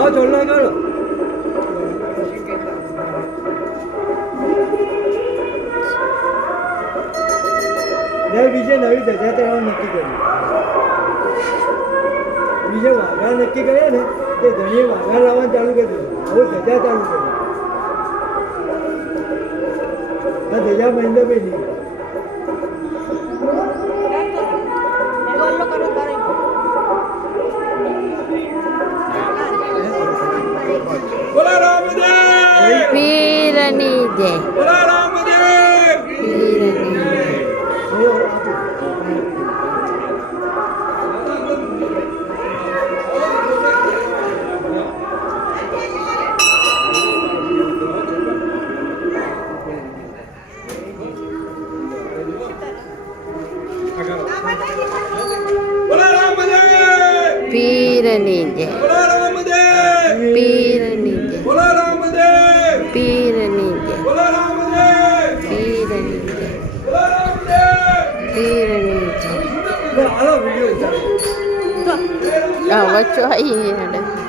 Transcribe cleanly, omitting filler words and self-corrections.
हाँ छोड़ना करो बीजे नवी धजा चढ़ाव नक्की करी बीजे वाघा नक्की करे ने ते घणी वाघा लावવાનું ચાલુ કરી દે હવે ધજા ચાલુ કરી આ ધજા મહિને પે નહીં બોલા રામદેવ પીરની જય બોલા રામદેવ પીરની પીરની જય બોલા રામદેવ પીરની જય બોલા રામદેવ પીરની જય બોલા રામદેવ પીરની જય બોલા રામદેવ પીરની જય હાલો વિડિયો ઉતારો આ વચ્ચે આવી ને